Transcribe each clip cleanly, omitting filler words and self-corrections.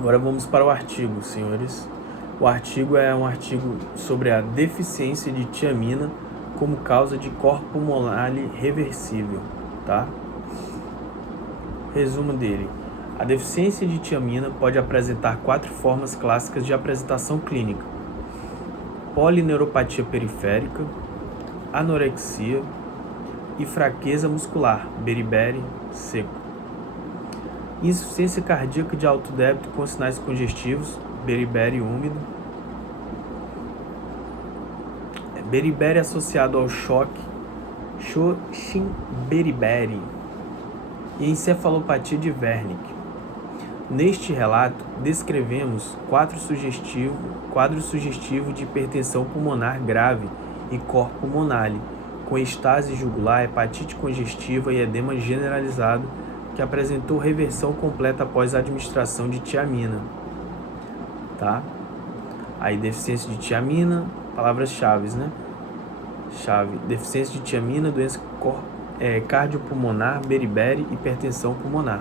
Agora vamos para o artigo, senhores. O artigo é um artigo sobre a deficiência de tiamina como causa de corpo mole reversível, tá? Resumo dele. A deficiência de tiamina pode apresentar 4 formas clássicas de apresentação clínica: polineuropatia periférica, anorexia e fraqueza muscular, beriberi seco. Insuficiência cardíaca de alto débito com sinais congestivos, beriberi úmido. Beriberi associado ao choque, Schoenberry e encefalopatia de Wernicke. Neste relato, descrevemos quadro sugestivo de hipertensão pulmonar grave e corpo monale, com estase jugular, hepatite congestiva e edema generalizado, que apresentou reversão completa após a administração de tiamina. Tá? Aí, deficiência de tiamina, palavras-chave, né? Deficiência de tiamina, doença cardiopulmonar, beriberi, hipertensão pulmonar.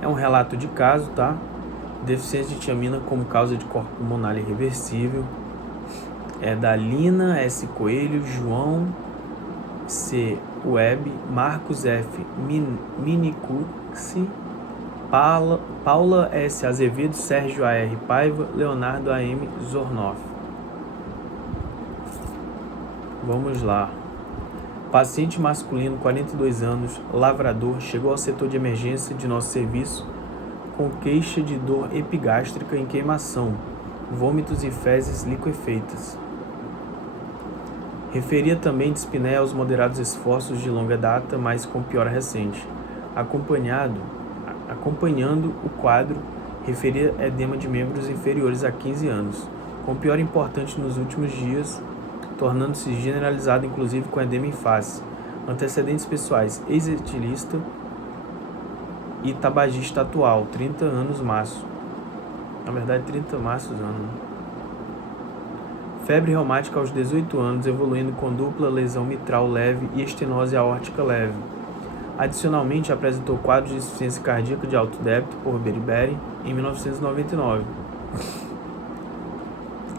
É um relato de caso, tá? Deficiência de tiamina como causa de corpo pulmonar irreversível. É da Lina S. Coelho, João C. Webb, Marcos F. Minicucci, Paula S. Azevedo, Sérgio A.R. Paiva, Leonardo A.M. Zornoff. Vamos lá. Paciente masculino, 42 anos, lavrador, chegou ao setor de emergência de nosso serviço com queixa de dor epigástrica em queimação, vômitos e fezes liquefeitas. Referia também dispneia aos moderados esforços de longa data, mas com piora recente. Acompanhando o quadro, referia edema de membros inferiores a 15 anos, com piora importante nos últimos dias, tornando-se generalizado inclusive com edema em face. Antecedentes pessoais: ex-etilista e tabagista atual, 30 anos maço. Na verdade, 30 maços anos. Febre reumática aos 18 anos, evoluindo com dupla lesão mitral leve e estenose aórtica leve. Adicionalmente, apresentou quadro de insuficiência cardíaca de alto débito por beriberi em 1999.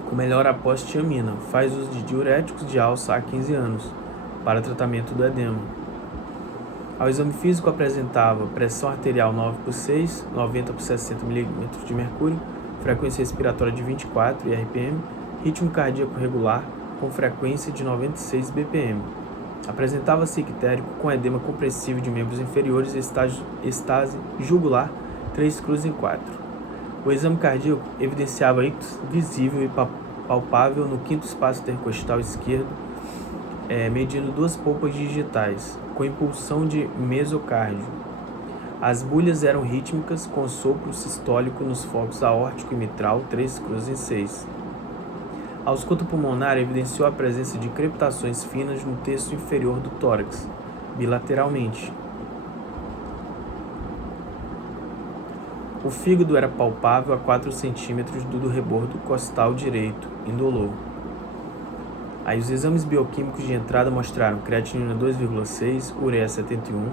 Com melhora após tiamina, faz uso de diuréticos de alça há 15 anos, para tratamento do edema. Ao exame físico apresentava pressão arterial 9/6, 90/60 mm de mercúrio, frequência respiratória de 24 RPM, ritmo cardíaco regular com frequência de 96 BPM. Apresentava-se ictérico com edema compressivo de membros inferiores e estase jugular 3 cruzes em 4. O exame cardíaco evidenciava ictus visível e palpável no quinto espaço intercostal esquerdo, medindo 2 polpas digitais, com impulsão de mesocárdio. As bulhas eram rítmicas, com sopro sistólico nos focos aórtico e mitral, 3 cruzes em 6. A ausculta pulmonar evidenciou a presença de crepitações finas no terço inferior do tórax, bilateralmente. O fígado era palpável a 4 centímetros do rebordo costal direito, indolor. Aí os exames bioquímicos de entrada mostraram creatinina 2,6, ureia 71,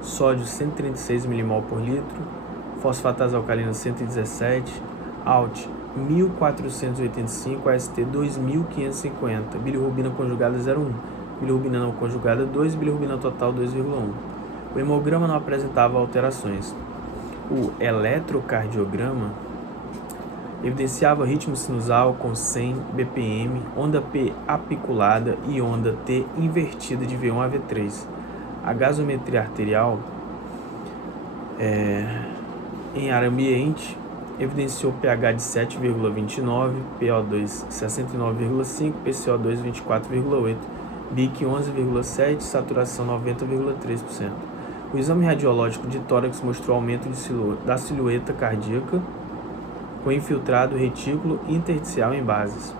sódio 136 mmol por litro, fosfatase alcalina 117, ALT 1485, AST 2550, bilirrubina conjugada 0,1, bilirrubina não conjugada 2, bilirrubina total 2,1. O hemograma não apresentava alterações. O eletrocardiograma evidenciava ritmo sinusal com 100 BPM, onda P apiculada e onda T invertida de V1 a V3. A gasometria arterial em ar ambiente evidenciou pH de 7,29, PO2 69,5, PCO2 24,8, BIC 11,7, saturação 90,3%. O exame radiológico de tórax mostrou aumento da silhueta cardíaca com infiltrado retículo intersticial em bases.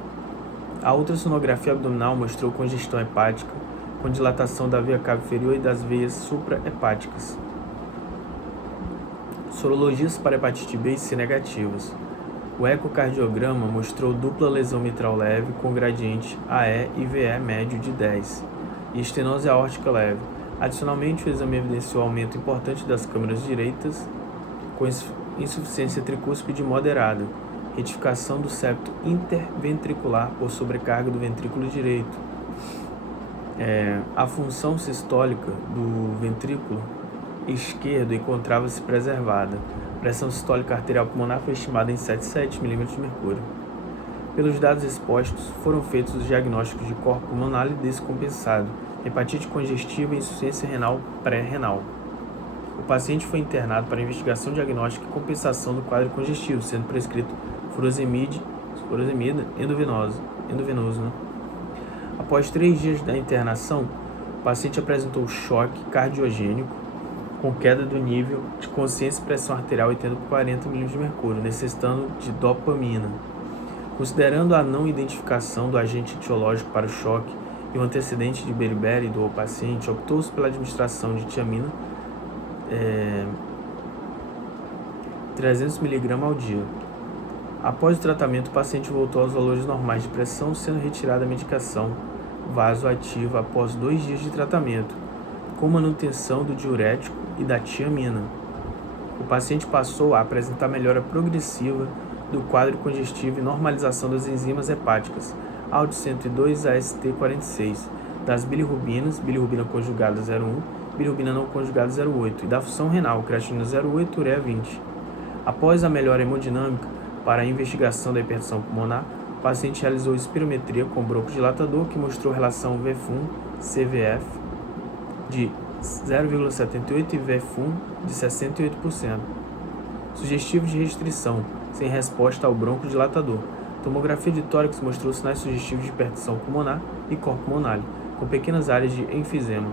A ultrassonografia abdominal mostrou congestão hepática com dilatação da veia cava inferior e das veias suprahepáticas. Sorologias para hepatite B e C negativas. O ecocardiograma mostrou dupla lesão mitral leve com gradiente AE e VE médio de 10. e estenose aórtica leve. Adicionalmente, o exame evidenciou aumento importante das câmaras direitas, com insuficiência tricúspide moderada, retificação do septo interventricular por sobrecarga do ventrículo direito. A função sistólica do ventrículo esquerdo encontrava-se preservada. A pressão sistólica arterial pulmonar foi estimada em 7,7 mm de mercúrio. Pelos dados expostos, foram feitos os diagnósticos de corpo pulmonar descompensado, hepatite congestiva e insuficiência renal pré-renal. O paciente foi internado para investigação diagnóstica e compensação do quadro congestivo, sendo prescrito furosemida endovenoso. Após 3 dias da internação, o paciente apresentou choque cardiogênico com queda do nível de consciência e pressão arterial 80 por 40 mm de mercúrio, necessitando de dopamina. Considerando a não identificação do agente etiológico para o choque e o antecedente de beriberi do paciente, optou-se pela administração de tiamina 300 mg ao dia. Após o tratamento, o paciente voltou aos valores normais de pressão, sendo retirada a medicação vasoativa após 2 dias de tratamento, com manutenção do diurético e da tiamina. O paciente passou a apresentar melhora progressiva do quadro congestivo e normalização das enzimas hepáticas, ALT 102 a AST 46, das bilirrubinas, bilirrubina conjugada 0,1, bilirrubina não conjugada 0,8, e da função renal, creatinina 0,8, ureia 20. Após a melhora hemodinâmica para a investigação da hipertensão pulmonar, o paciente realizou espirometria com broncodilatador que mostrou relação VFUM-CVF de 0,78 e VFUM de 68%. Sugestivo de restrição, sem resposta ao broncodilatador. Tomografia de tórax mostrou sinais sugestivos de hipertensão pulmonar e corpo pulmonar, com pequenas áreas de enfisema.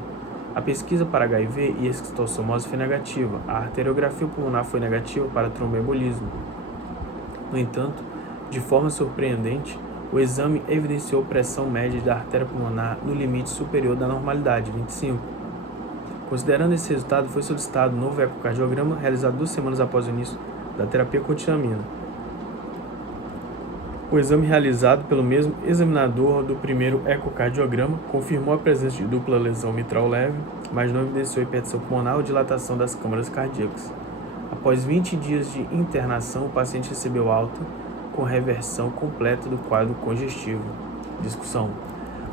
A pesquisa para HIV e esquistossomose foi negativa. A arteriografia pulmonar foi negativa para tromboembolismo. No entanto, de forma surpreendente, o exame evidenciou pressão média da artéria pulmonar no limite superior da normalidade, 25. Considerando esse resultado, foi solicitado um novo ecocardiograma realizado 2 semanas após o início da terapia com tiamina. O exame realizado pelo mesmo examinador do primeiro ecocardiograma confirmou a presença de dupla lesão mitral leve, mas não evidenciou hipertensão pulmonar ou dilatação das câmaras cardíacas. Após 20 dias de internação, o paciente recebeu alta com reversão completa do quadro congestivo. Discussão.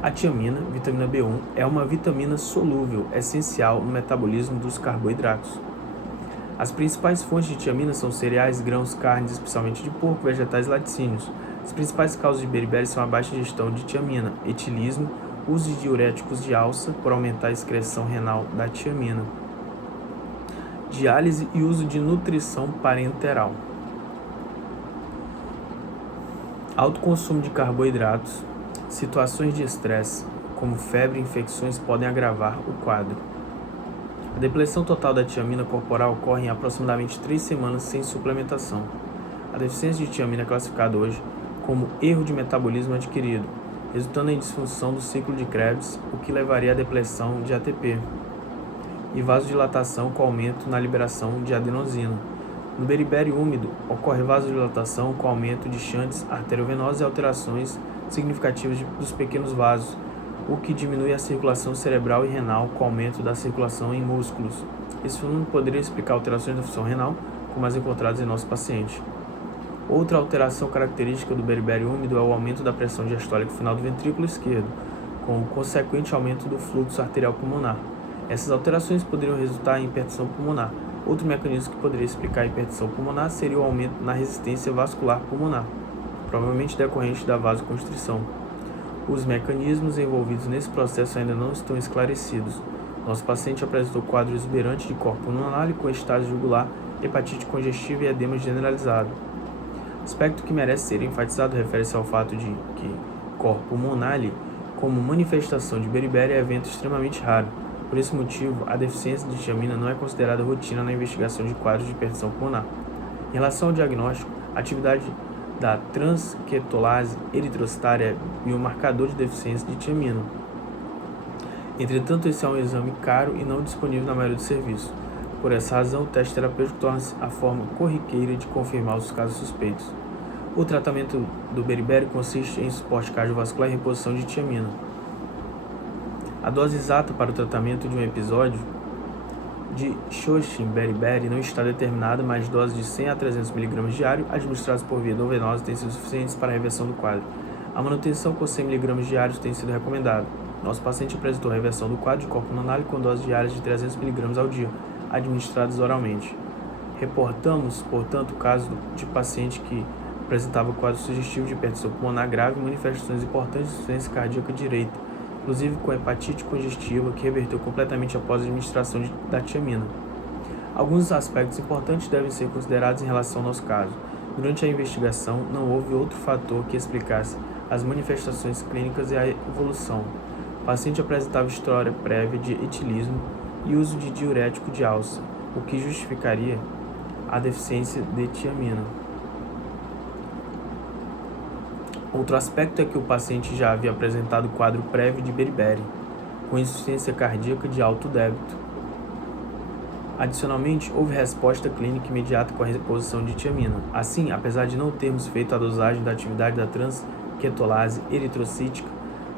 A tiamina, vitamina B1, é uma vitamina solúvel essencial no metabolismo dos carboidratos. As principais fontes de tiamina são cereais, grãos, carnes, especialmente de porco, vegetais e laticínios. As principais causas de beriberi são a baixa ingestão de tiamina, etilismo, uso de diuréticos de alça por aumentar a excreção renal da tiamina, diálise e uso de nutrição parenteral. Alto consumo de carboidratos, situações de estresse, como febre e infecções, podem agravar o quadro. A depleção total da tiamina corporal ocorre em aproximadamente 3 semanas sem suplementação. A deficiência de tiamina é classificada hoje como erro de metabolismo adquirido, resultando em disfunção do ciclo de Krebs, o que levaria à depleção de ATP, e vasodilatação com aumento na liberação de adenosina. No beriberi úmido, ocorre vasodilatação com aumento de shunts arteriovenosos e alterações significativas dos pequenos vasos, o que diminui a circulação cerebral e renal com aumento da circulação em músculos. Esse fenômeno poderia explicar alterações da função renal, como as encontradas em nosso paciente. Outra alteração característica do beriberi úmido é o aumento da pressão diastólica final do ventrículo esquerdo, com o consequente aumento do fluxo arterial pulmonar. Essas alterações poderiam resultar em hipertensão pulmonar. Outro mecanismo que poderia explicar a hipertensão pulmonar seria o aumento na resistência vascular pulmonar, provavelmente decorrente da vasoconstrição. Os mecanismos envolvidos nesse processo ainda não estão esclarecidos. Nosso paciente apresentou quadro exuberante de corpo pulmonar com estase jugular, hepatite congestiva e edema generalizado. Aspecto que merece ser enfatizado refere-se ao fato de que corpo pulmonar, como manifestação de beriberi, é evento extremamente raro. Por esse motivo, a deficiência de tiamina não é considerada rotina na investigação de quadros de hipertensão pulmonar. Em relação ao diagnóstico, a atividade da transquetolase eritrocitária é biomarcador de deficiência de tiamina. Entretanto, esse é um exame caro e não disponível na maioria dos serviços. Por essa razão, o teste terapêutico torna-se a forma corriqueira de confirmar os casos suspeitos. O tratamento do beriberi consiste em suporte cardiovascular e reposição de tiamina. A dose exata para o tratamento de um episódio de Sjögren-Beriberi não está determinada, mas doses de 100 a 300 mg diário, administradas por via endovenosa, têm sido suficientes para a reversão do quadro. A manutenção com 100 mg diários tem sido recomendada. Nosso paciente apresentou reversão do quadro de corpo pulmonar com doses diárias de 300 mg ao dia, administradas oralmente. Reportamos, portanto, o caso de paciente que apresentava quadro sugestivo de hipertensão pulmonar grave e manifestações importantes de insuficiência cardíaca direita, inclusive com hepatite congestiva, que reverteu completamente após a administração da tiamina. Alguns aspectos importantes devem ser considerados em relação ao nosso caso. Durante a investigação, não houve outro fator que explicasse as manifestações clínicas e a evolução. O paciente apresentava história prévia de etilismo e uso de diurético de alça, o que justificaria a deficiência de tiamina. Outro aspecto é que o paciente já havia apresentado quadro prévio de beriberi, com insuficiência cardíaca de alto débito. Adicionalmente, houve resposta clínica imediata com a reposição de tiamina. Assim, apesar de não termos feito a dosagem da atividade da transquetolase eritrocítica,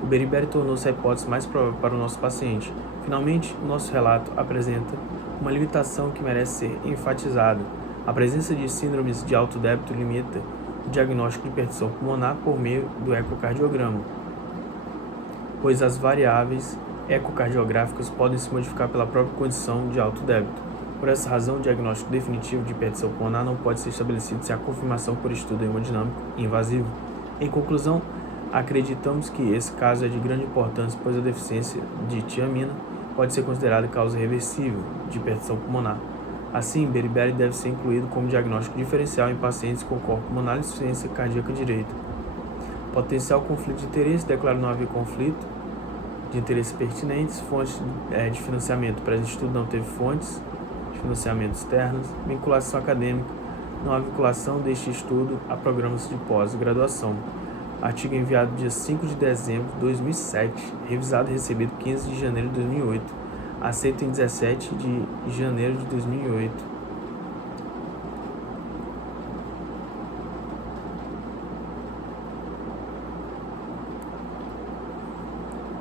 o beriberi tornou-se a hipótese mais provável para o nosso paciente. Finalmente, o nosso relato apresenta uma limitação que merece ser enfatizada. A presença de síndromes de alto débito limita o diagnóstico de hipertensão pulmonar por meio do ecocardiograma, pois as variáveis ecocardiográficas podem se modificar pela própria condição de alto débito. Por essa razão, o diagnóstico definitivo de hipertensão pulmonar não pode ser estabelecido sem a confirmação por estudo hemodinâmico invasivo. Em conclusão, acreditamos que esse caso é de grande importância, pois a deficiência de tiamina pode ser considerada causa reversível de hipertensão pulmonar. Assim, beriberi deve ser incluído como diagnóstico diferencial em pacientes com corpo pulmonar e insuficiência cardíaca direita. Potencial conflito de interesse, declara não haver conflito de interesse pertinentes. Fontes de financiamento. Para esse estudo não teve fontes de financiamento externas. Vinculação acadêmica. Não há vinculação deste estudo a programas de pós-graduação. Artigo enviado dia 5 de dezembro de 2007, revisado e recebido 15 de janeiro de 2008. Aceito em 17 de janeiro de 2008.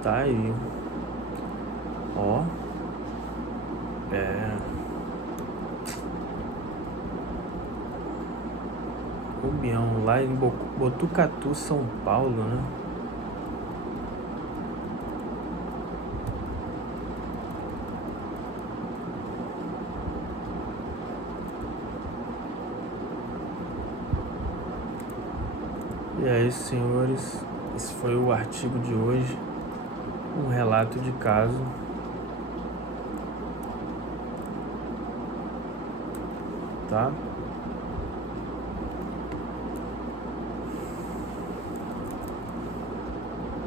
Tá aí. Ó. Rubião, lá em Botucatu, São Paulo, né? E é isso, senhores. Esse foi o artigo de hoje. Um relato de caso. Tá?